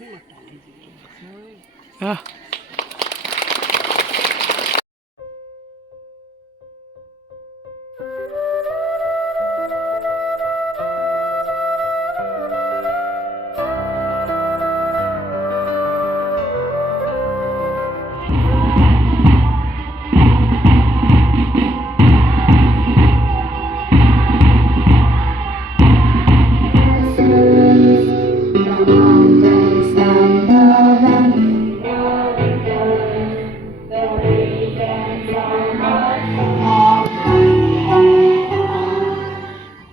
Yeah.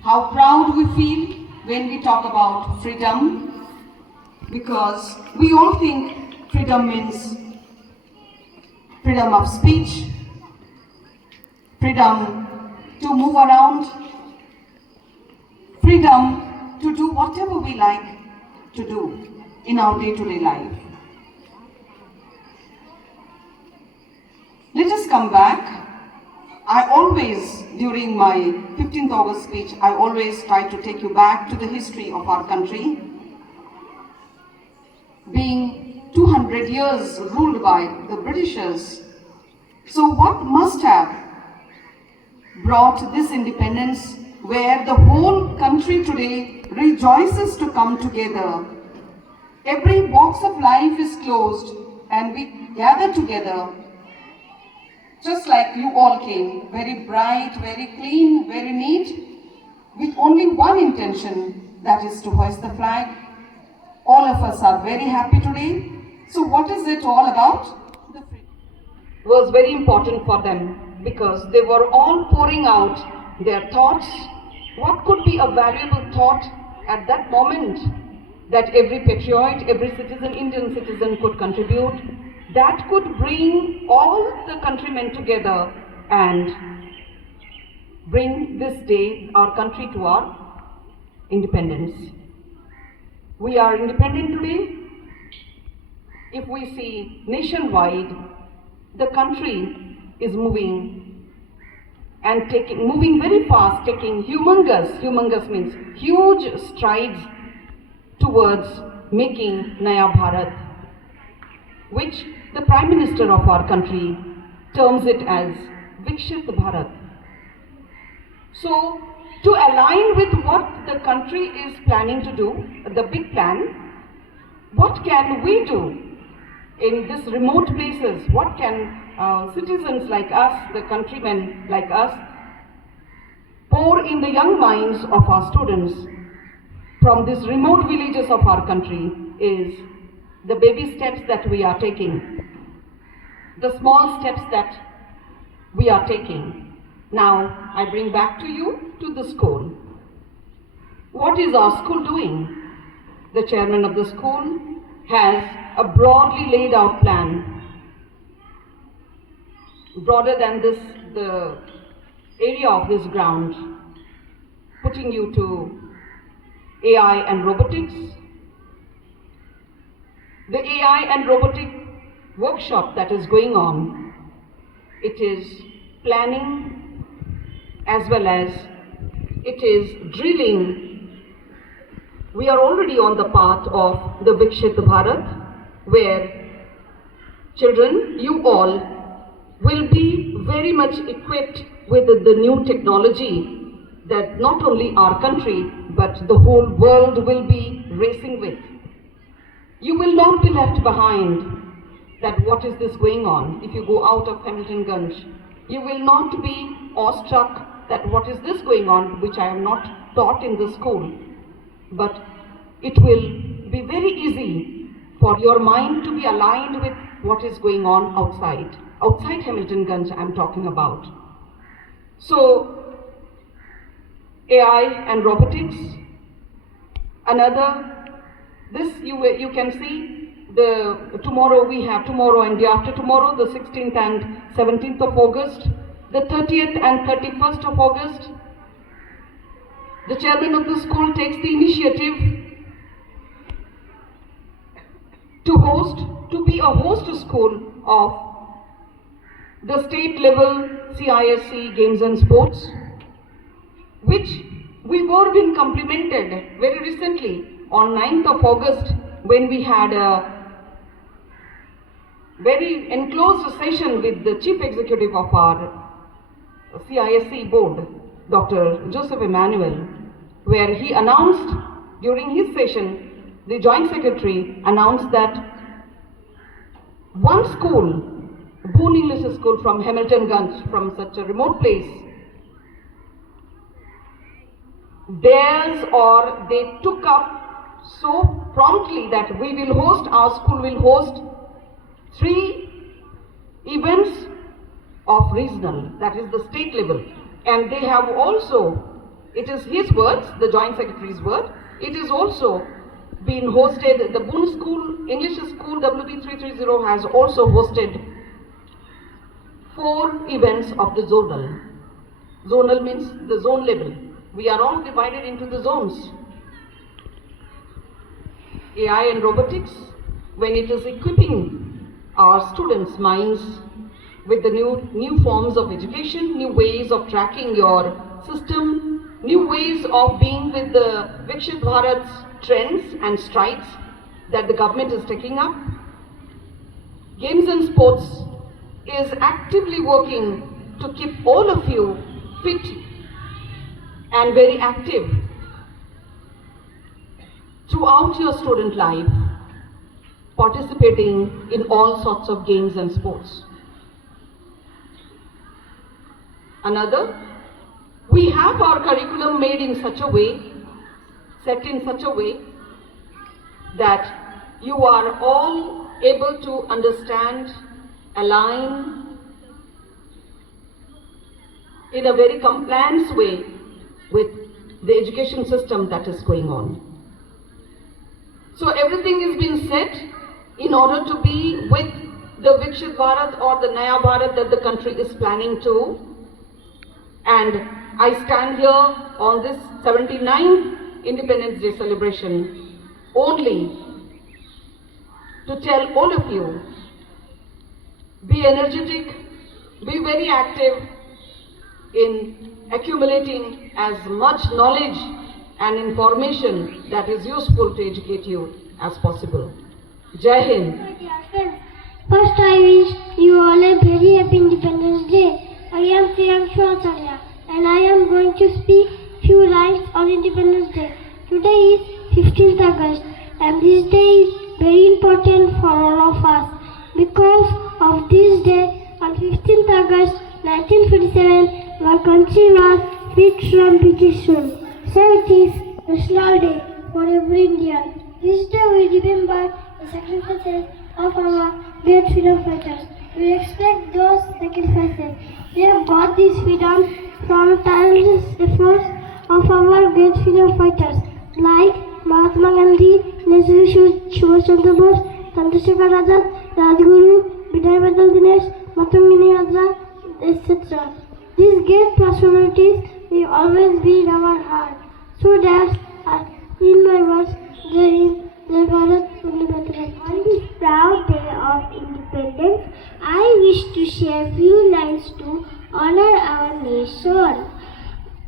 How proud we feel when we talk about freedom, because we all think freedom means freedom of speech, freedom to move around, freedom to do whatever we like to do in our day-to-day life. Let us come back. I always, during my 15th August speech, I always try to take you back to the history of our country. Being 200 years ruled by the Britishers, so what must have brought this independence where the whole country today rejoices to come together? Every box of life is closed and we gather together, just like you all came, very bright, very clean, very neat, with only one intention, that is to hoist the flag. All of us are very happy today. So what is it all about? The freedom was very important for them because they were all pouring out their thoughts. What could be a valuable thought at that moment that every patriot, every citizen, Indian citizen could contribute, that could bring all the countrymen together and bring this day, our country, to our independence. We are independent today. If we see nationwide, the country is moving and moving very fast, taking humongous means huge strides towards making Naya Bharat, which the Prime Minister of our country terms it as Vikshit Bharat. So, to align with what the country is planning to do, the big plan, what can we do in these remote places? What can citizens like us, the countrymen like us, pour in the young minds of our students from these remote villages of our country is the baby steps that we are taking, the small steps that we are taking. Now, I bring back to you to the school. What is our school doing? The chairman of the school has a broadly laid out plan, broader than this, the area of this ground, putting you to AI and robotics. The AI and robotic workshop that is going on, it is planning as well as it is drilling. We are already on the path of the Vikshit Bharat, where children, you all, will be very much equipped with the new technology that not only our country but the whole world will be racing with. You will not be left behind that what is this going on. If you go out of Hamilton Ganj, you will not be awestruck that what is this going on, which I am not taught in the school. But it will be very easy for your mind to be aligned with what is going on outside Hamilton Ganj I'm talking about. So, AI and robotics, another, this you can see, tomorrow we have tomorrow and day after tomorrow, the 16th and 17th of August, the 30th and 31st of August. The chairman of the school takes the initiative to be a host school of the state level CISC Games and Sports, which we were being complimented very recently on 9th of August when we had a very enclosed session with the chief executive of our CISC board, Dr. Joseph Emmanuel, where he announced during his session, the Joint Secretary announced that one school, Boone English School from Hamilton Ganj, from such a remote place, they took up so promptly that our school will host 3 events of regional, that is the state level. And they have also, it is his words, the Joint Secretary's word, it is also been hosted, the Boone School, English School WB330 has also hosted 4 events of the zonal. Zonal means the zone level. We are all divided into the zones. AI and robotics, when it is equipping our students' minds with the new forms of education, new ways of tracking your system, new ways of being with the Vikshit Bharat's trends and strides that the government is taking up. Games and Sports is actively working to keep all of you fit and very active throughout your student life, participating in all sorts of games and sports. Another, we have our curriculum made in such a way, set in such a way that you are all able to understand, align in a very compliance way with the education system that is going on. So everything is being set in order to be with the Vikshit Bharat or the Naya Bharat that the country is planning to. And I stand here on this 79th Independence Day celebration only to tell all of you, be energetic, be very active in accumulating as much knowledge and information that is useful to educate you as possible. Jai Hind. First, I wish you all a very happy Independence Day. I am Priyanshu Acharya and I am going to speak few lines on Independence Day. Today is 15th August and this day is very important for all of us. Because of this day, on 15th August 1947, our country was freed from British rule. So it is National Day for every Indian. This day we remember the sacrifices of our great freedom fighters. We respect those sacrifices. We have got this freedom from tireless efforts of our great freedom fighters like Mahatma Gandhi, Nehru, Subhash Chandra Bose, Chandrasekhar Azad, Rajguru, Vijay Badal Dinesh, Matangini Azra, etc. These great personalities will always be in our heart. So that in my words, Jai Bharat, Vande Mataram. On this proud day of independence, I wish to share few lines to honor our nation.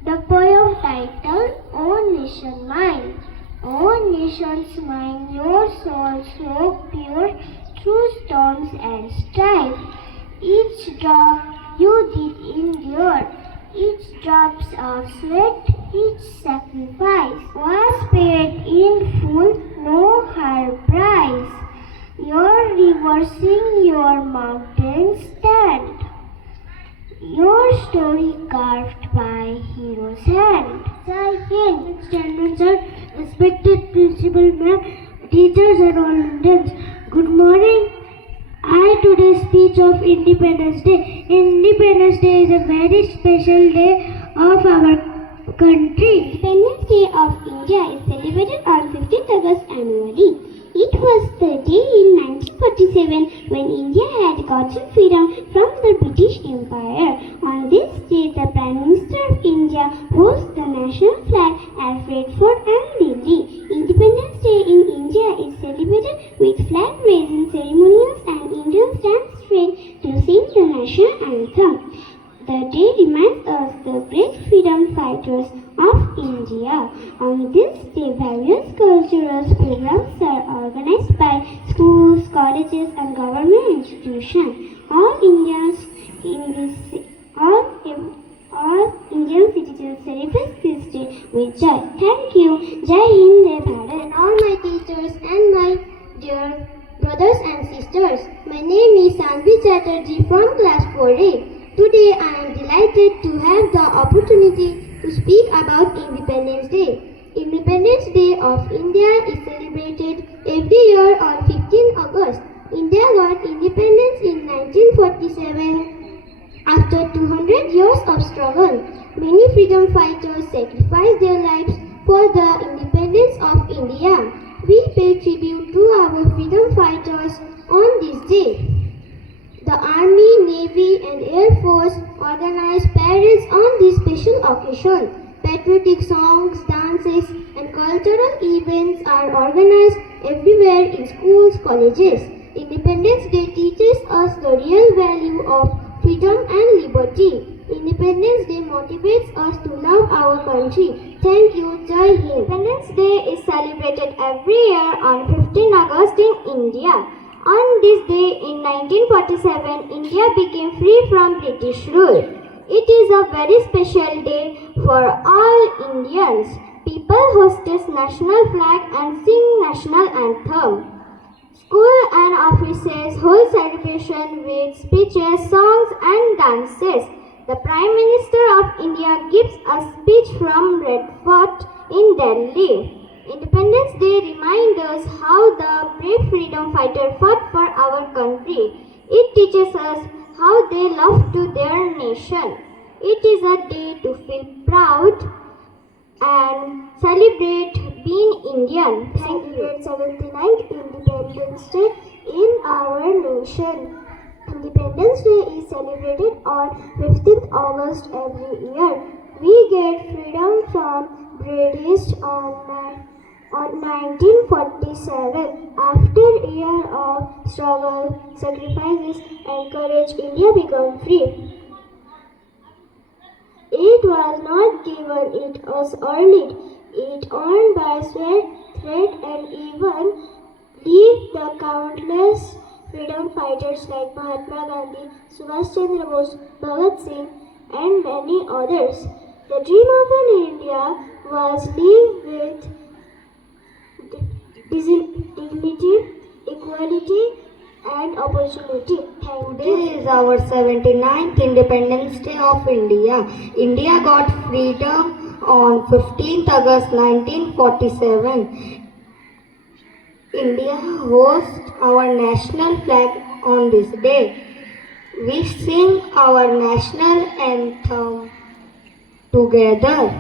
The poem titled, O Nation Mine. O nation's mine, your soul so pure through storms and strife. Each drop you did endure, each drops of sweat, each sacrifice was paid in full, no higher price. Your rivers sing, your mountains stand, your story carved by hero's hand. Jai Hind. Gentlemen, sir, respected principal, ma'am, teachers and all Indians, good morning. I today's speech of Independence Day. Independence Day is a very special day of our country. Independence Day of India is celebrated on 15th August annually. It was the day in 1947 when India had gotten freedom from the British Empire. On this day, the Prime Minister of India hosts the national flag at Red Fort and Delhi. Independence Day in India is celebrated with flag raising ceremonials and Indians dance straight to sing the national anthem. The day reminds us the great freedom fighters of India. On this day, various cultural programs are organized colleges and government institutions. All Indians citizens celebrate this day with joy. Thank you. Jai Hind, Jai Bharat. And all my teachers and my dear brothers and sisters. My name is Tanvi Chatterjee from class 4A. Today I am delighted to have the opportunity to speak about Independence Day. Independence Day of India is celebrated every year on 15 August. India got independence in 1947 after 200 years of struggle. Many freedom fighters sacrificed their lives for the independence of India. We pay tribute to our freedom fighters on this day. The Army, Navy and Air Force organize parades on this special occasion. Patriotic songs, dances and cultural events are organized everywhere in schools, colleges. Independence Day teaches us the real value of freedom and liberty. Independence Day motivates us to love our country. Thank you. Jai Hind. Independence Day is celebrated every year on 15 August in India. On this day in 1947, India became free from British rule. It is a very special day for all Indians. People host national flag and sing national anthem. School and offices hold celebration with speeches, songs and dances. The Prime Minister of India gives a speech from Red Fort in Delhi. Independence Day reminds us how the brave freedom fighters fought for our country. It teaches us how they love to their nation. It is a day to feel proud and celebrate being Indian. Celebrate 79th Independence Day in our nation. Independence Day is celebrated on 15th August every year. We get freedom from British on 1947. After a year of struggle, sacrifices and courage, India became free. It was not given, it was earned. It earned by sweat, threat and even lived the countless freedom fighters like Mahatma Gandhi, Subhash Chandra Bose, Bhagat Singh and many others. The dream of an India was lived with dignity, equality and opportunity. Today is our 79th Independence Day of India. India got freedom on 15th August 1947. India hosts our national flag on this day. We sing our national anthem together.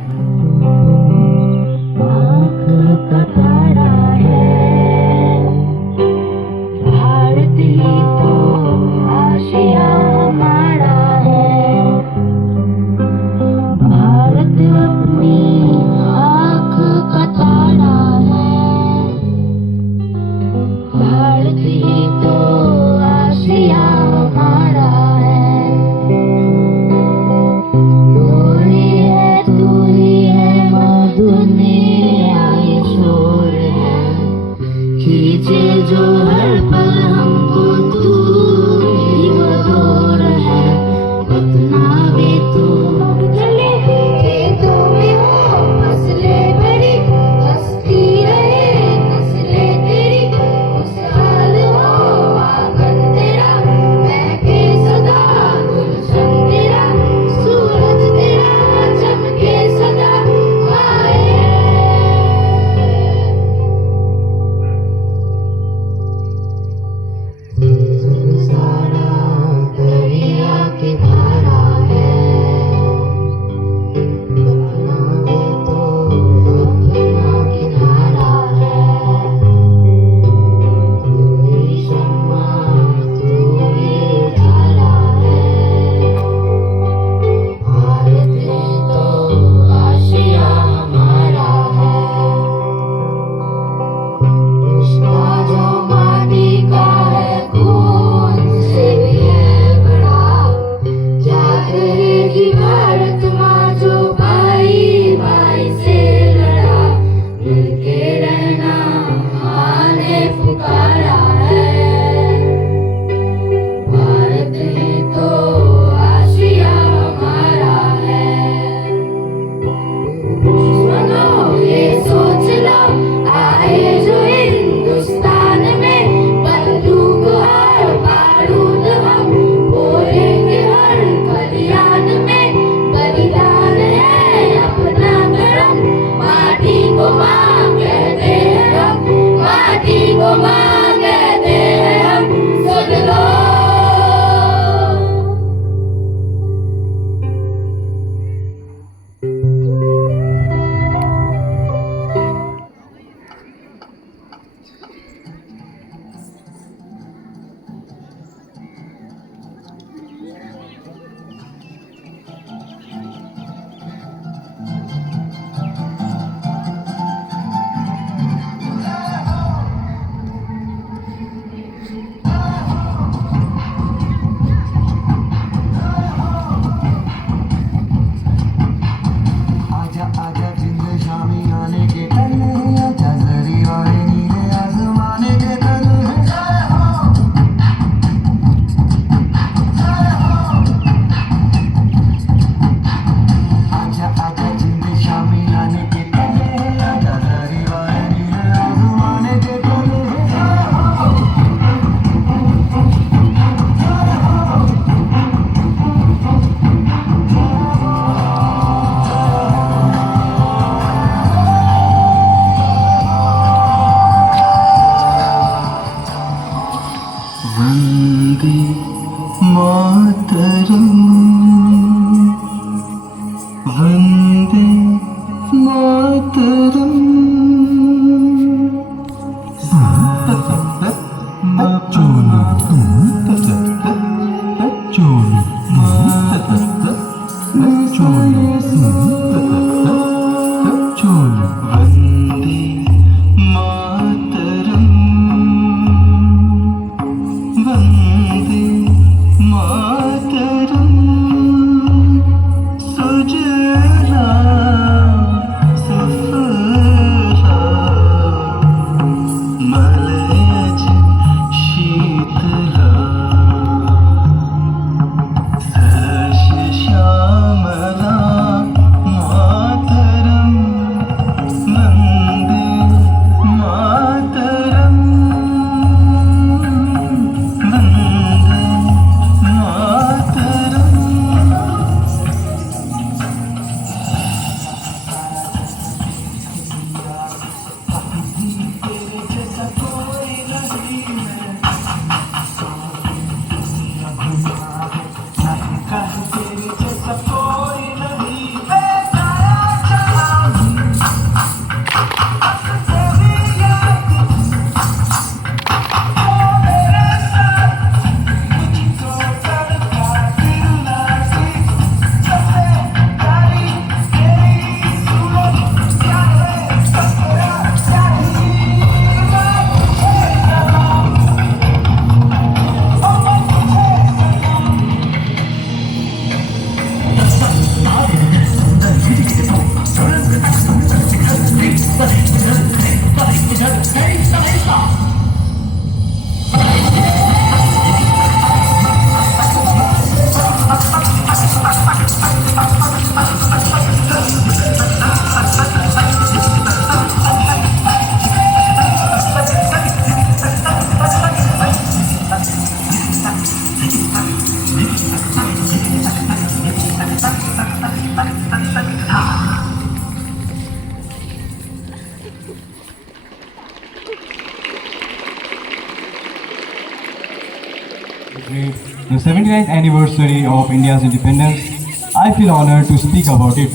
The 79th anniversary of India's independence, I feel honored to speak about it.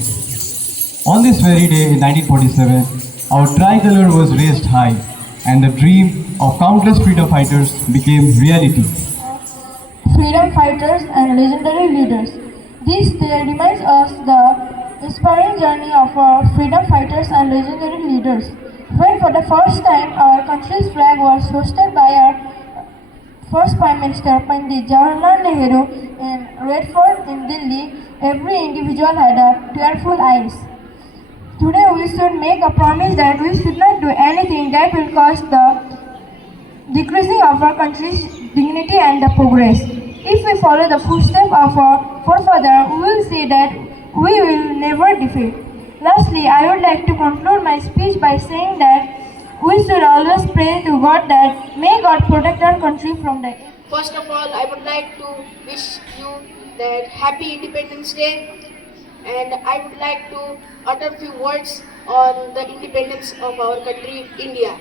On this very day in 1947, our tricolor was raised high and the dream of countless freedom fighters became reality. Freedom fighters and legendary leaders. This day reminds us the inspiring journey of our freedom fighters and legendary leaders. When for the first time our country's flag was hosted by our first Prime Minister Pandit Jawaharlal Nehru in Red Fort in Delhi, every individual had a tearful eyes. Today we should make a promise that we should not do anything that will cause the decreasing of our country's dignity and the progress. If we follow the footsteps of our forefathers, we will see that we will never defeat. Lastly, I would like to conclude my speech by saying that we should always pray to God that may God protect our country from the. First of all, I would like to wish you that Happy Independence Day, and I would like to utter a few words on the independence of our country, India.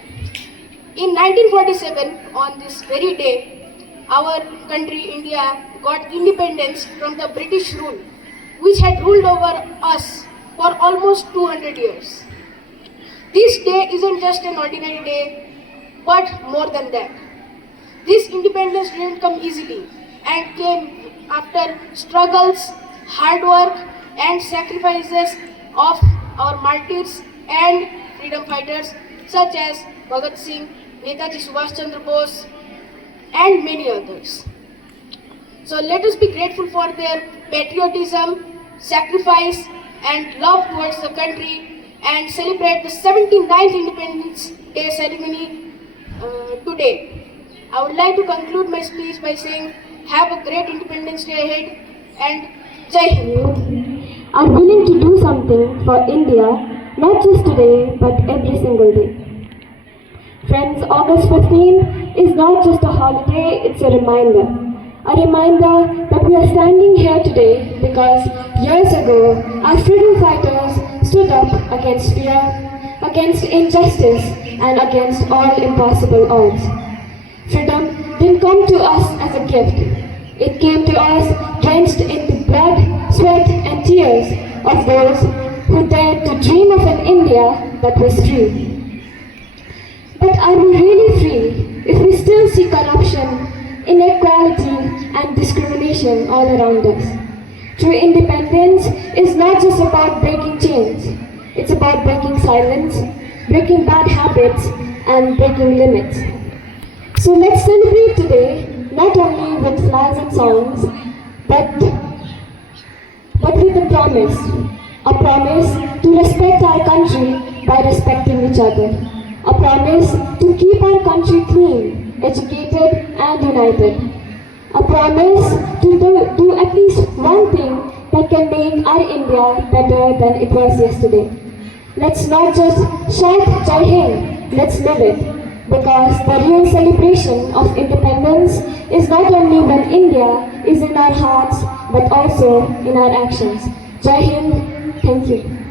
In 1947, on this very day, our country, India, got independence from the British rule, which had ruled over us for almost 200 years. This day isn't just an ordinary day, but more than that. This independence didn't come easily and came after struggles, hard work, and sacrifices of our martyrs and freedom fighters such as Bhagat Singh, Netaji Subhash Chandra Bose, and many others. So let us be grateful for their patriotism, sacrifice, and love towards the country and celebrate the 79th Independence Day ceremony today. I would like to conclude my speech by saying, have a great Independence Day ahead and Jai Hind. Are willing to do something for India, not just today, but every single day. Friends, August 15 is not just a holiday, it's a reminder. A reminder that we are standing here today because years ago, our freedom fighters stood up against fear, against injustice, and against all impossible odds. Freedom didn't come to us as a gift. It came to us drenched in the blood, sweat, and tears of those who dared to dream of an India that was free. But are we really free if we still see corruption, inequality, and discrimination all around us? True independence is not just about breaking chains. It's about breaking silence, breaking bad habits, and breaking limits. So let's celebrate today, not only with flags and songs, but with a promise to respect our country by respecting each other, a promise to keep our country clean, educated, and united, a promise to do at least one thing that can make our India better than it was yesterday. Let's not just shout Jai Hind, let's live it. Because the real celebration of independence is not only when India is in our hearts, but also in our actions. Jai Hind, thank you.